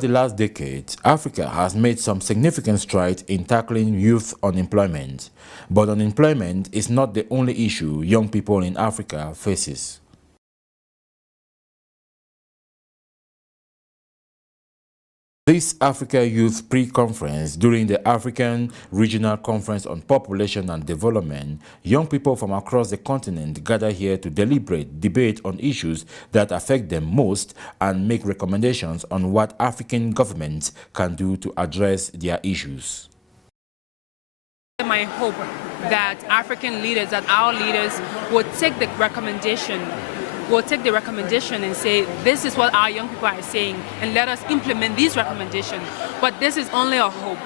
The last decade, Africa has made some significant strides in tackling youth unemployment, but unemployment is not the only issue young people in Africa faces. This Africa Youth Pre-Conference, during the African Regional Conference on Population and Development, young people from across the continent gather here to deliberate, debate on issues that affect them most and make recommendations on what African governments can do to address their issues. My hope that African leaders, that our leaders will take the recommendation and say, this is what our young people are saying, and let us implement these recommendations. But this is only a hope.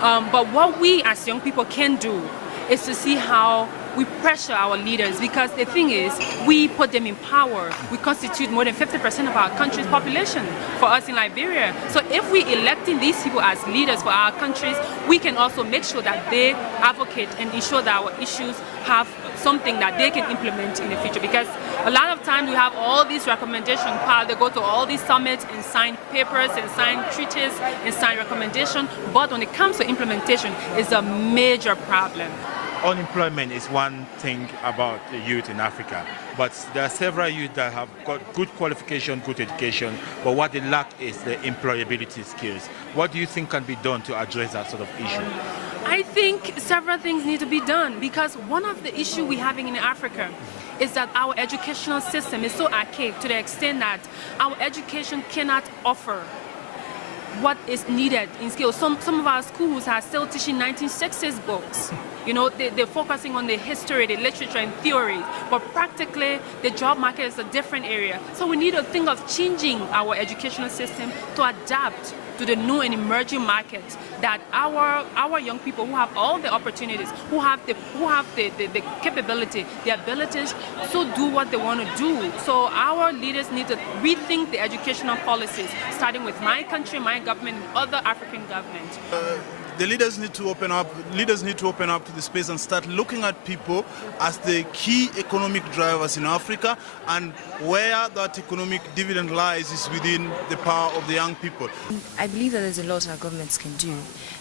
But what we as young people can do is to see how we pressure our leaders, because the thing is, we put them in power. We constitute more than 50% of our country's population for us in Liberia. So if we electing these people as leaders for our countries, we can also make sure that they advocate and ensure that our issues have something that they can implement in the future. Because a lot of times we have all these recommendations piled. They go to all these summits and sign papers and sign treaties and sign recommendations. But when it comes to implementation, it's a major problem. Unemployment is one thing about the youth in Africa, but there are several youth that have got good qualification, good education, but what they lack is the employability skills. What do you think can be done to address that sort of issue? I think several things need to be done, because one of the issues we're having in Africa is that our educational system is so archaic to the extent that our education cannot offer what is needed in skills. Some of our schools are still teaching 1960s books. You know, they're focusing on the history, the literature and theory, but practically the job market is a different area. So we need to think of changing our educational system to adapt to the new and emerging markets, that our young people who have all the opportunities, who have the capability, the abilities to do what they want to do. So our leaders need to rethink the educational policies, starting with my country, my government, and other African governments. The leaders need to open up. Leaders need to open up to the space and start looking at people as the key economic drivers in Africa, and where that economic dividend lies is within the power of the young people. I believe that there's a lot our governments can do,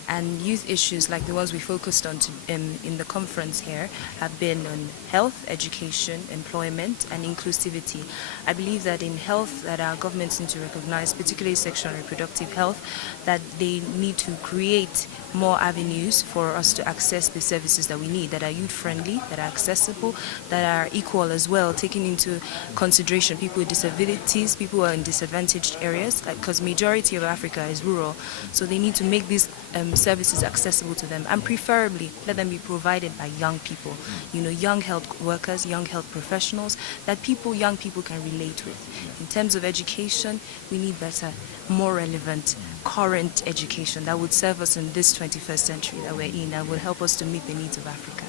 and youth issues like the ones we focused on in the conference here have been on health, education, employment, and inclusivity. I believe that in health, that our governments need to recognize, particularly sexual and reproductive health, that they need to create more avenues for us to access the services that we need, that are youth-friendly, that are accessible, that are equal as well, taking into consideration people with disabilities, people who are in disadvantaged areas, because majority of Africa is rural, so they need to make these services accessible to them, and preferably let them be provided by young people, you know, young health workers, young health professionals, that young people can relate with. In terms of education, we need better, more relevant, current education that would serve us in this 21st century that we're in, and will help us to meet the needs of Africa.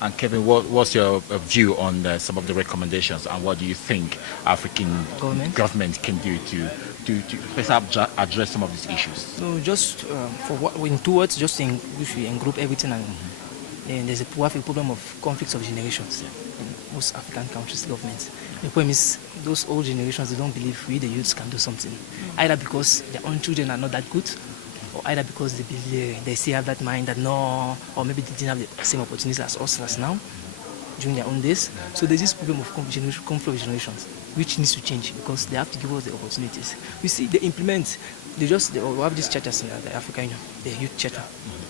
And Kevin, what's your view on some of the recommendations, and what do you think African government can do to perhaps address some of these issues? So just for what in 2 words, just we group everything, and there's a problem of conflicts of generations in most African countries' governments. The problem is those old generations, they don't believe we the youths can do something, either because their own children are not that good, or either because they still have that mind that no, or maybe they didn't have the same opportunities as us as now during their own days. So there's this problem of conflict of generations, which needs to change, because they have to give us the opportunities. We see they implement, they have these churches in the African Union, the youth charter.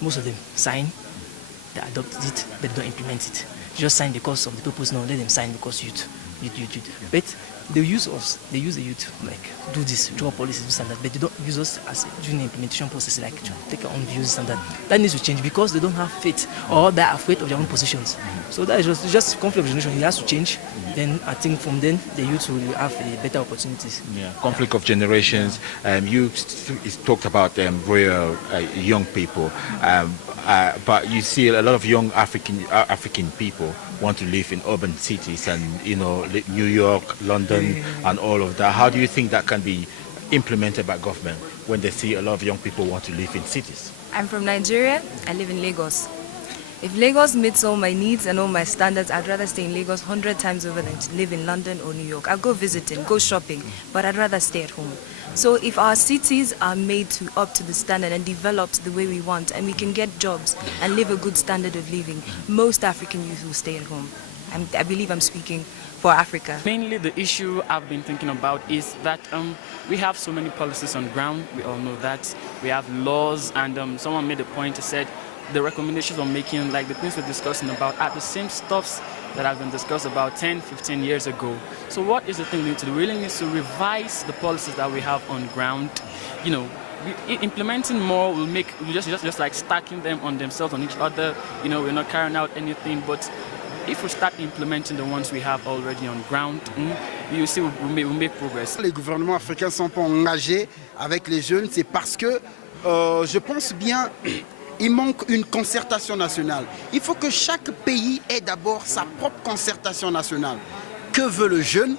Most of them sign, they adopt it, but they don't implement it. They just sign because of the purpose. No, let them sign because youth. But they use us, they use the youth, like do this, draw policies, this and that, but they don't use us as during the implementation process, like to take our own views and that. That needs to change, because they don't have faith, or they are afraid of their own positions. So that is just conflict of generation. It has to change. Then I think from then the youth will have better opportunities. Yeah, conflict of generations. You talked about rural young people, but you see a lot of young African people want to live in urban cities, and New York, London, and all of that. How do you think that can be implemented by government when they see a lot of young people want to live in cities? I'm from Nigeria. I live in Lagos. If Lagos meets all my needs and all my standards, I'd rather stay in Lagos 100 times over than to live in London or New York. I'll go visiting, go shopping, but I'd rather stay at home. So if our cities are made to up to the standard and developed the way we want, and we can get jobs and live a good standard of living, most African youth will stay at home. I believe I'm speaking for Africa. Mainly the issue I've been thinking about is that we have so many policies on ground. We all know that. We have laws, and someone made a point, said the recommendations we're making, like the things we're discussing about, are the same stuffs that have been discussed about 10, 15 years ago. So what is the thing we need to do? We really need to revise the policies that we have on ground. You know, implementing more will make, just like stacking them on themselves, on each other. You know, we're not carrying out anything, but if we start implementing the ones we have already on ground, you see we'll make progress. Les gouvernements africains ne sont pas engagés avec les jeunes, c'est parce que je pense bien il manque une concertation nationale. Il faut que chaque pays ait d'abord sa propre concertation nationale. Que veut le jeune?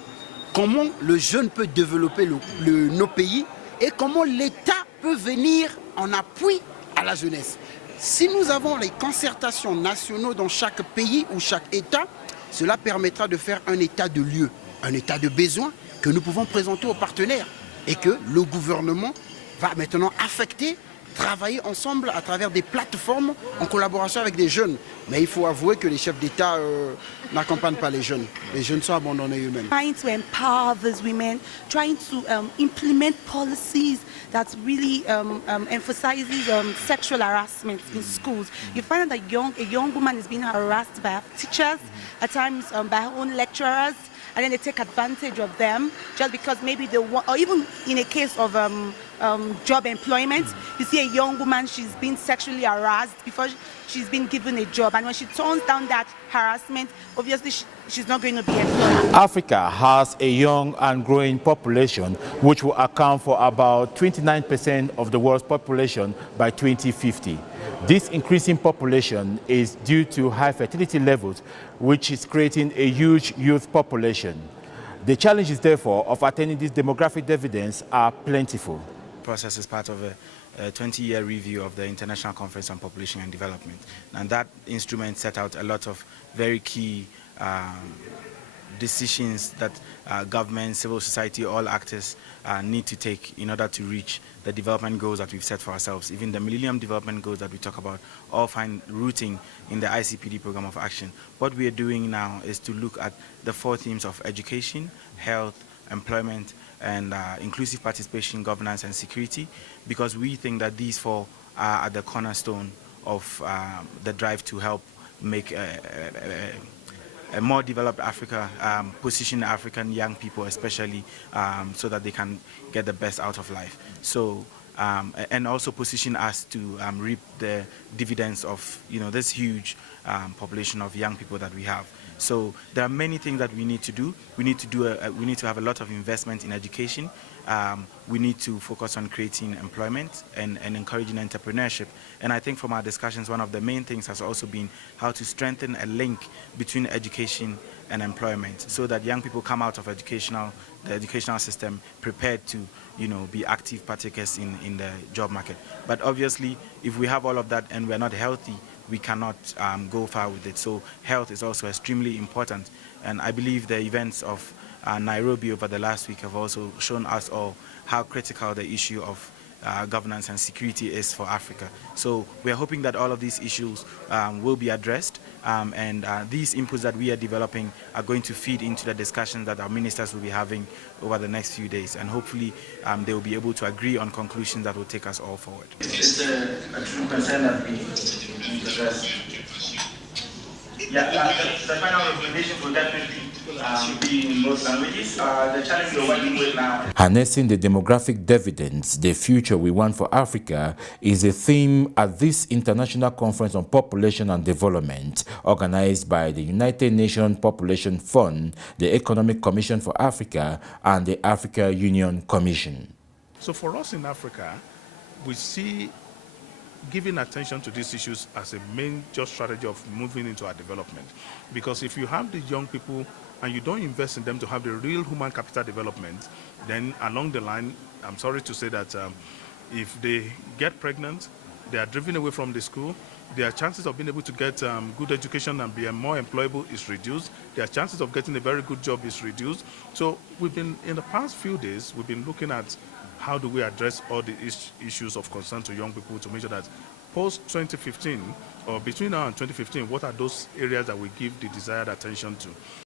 Comment le jeune peut développer nos pays? Et comment l'État peut venir en appui à la jeunesse? Si nous avons les concertations nationales dans chaque pays ou chaque État, cela permettra de faire un état de lieu, un état de besoin que nous pouvons présenter aux partenaires et que le gouvernement va maintenant affecter, travailler ensemble à travers des plateformes en collaboration avec des jeunes. Mais il faut avouer que les chefs d'État n'accompagnent pas les jeunes. Les jeunes sont abandonnés eux-mêmes. Trying to empower these women, trying to implement policies that really emphasizes sexual harassment in schools. You find that a young woman is being harassed by her teachers, at times by her own lecturers, and then they take advantage of them just because maybe they want, or even in a case of job employment, you see a young woman, she's been sexually harassed before she's been given a job, and when she turns down that harassment, obviously she's not going to be employed. Africa has a young and growing population which will account for about 29% of the world's population by 2050. This increasing population is due to high fertility levels, which is creating a huge youth population. The challenges, therefore, of attaining these demographic dividends are plentiful. The process is part of a 20-year review of the International Conference on Population and Development. And that instrument set out a lot of very key decisions that government, civil society, all actors need to take in order to reach the development goals that we've set for ourselves. Even the Millennium Development Goals that we talk about all find rooting in the ICPD Program of Action. What we are doing now is to look at the 4 themes of education, health, employment, and inclusive participation, governance, and security, because we think that these 4 are at the cornerstone of the drive to help make a more developed Africa, position African young people especially so that they can get the best out of life. So, and also position us to reap the dividends of this huge population of young people that we have. So there are many things that we need to do. We need to have a lot of investment in education. We need to focus on creating employment and encouraging entrepreneurship. And I think from our discussions, one of the main things has also been how to strengthen a link between education and employment, so that young people come out of the educational system prepared to be active partakers in the job market. But obviously, if we have all of that and we're not healthy, we cannot go far with it. So health is also extremely important. And I believe the events of Nairobi over the last week have also shown us all how critical the issue of governance and security is for Africa. So we are hoping that all of these issues will be addressed, and these inputs that we are developing are going to feed into the discussions that our ministers will be having over the next few days, and hopefully they will be able to agree on conclusions that will take us all forward. It's a true concern that we need to address. Yeah, the final recommendation will definitely be in both languages. The challenge we're working with now. Harnessing the demographic dividends, the future we want for Africa, is a theme at this International Conference on Population and Development, organized by the United Nations Population Fund, the Economic Commission for Africa, and the Africa Union Commission. So for us in Africa, we see giving attention to these issues as a major strategy of moving into our development. Because if you have the young people and you don't invest in them to have the real human capital development, then along the line, I'm sorry to say that if they get pregnant they are driven away from the school. Their chances of being able to get good education and be more employable is reduced. Their chances of getting a very good job is reduced. So we've been, in the past few days, we've been looking at how do we address all the issues of concern to young people to make sure that post-2015 or between now and 2015, what are those areas that we give the desired attention to?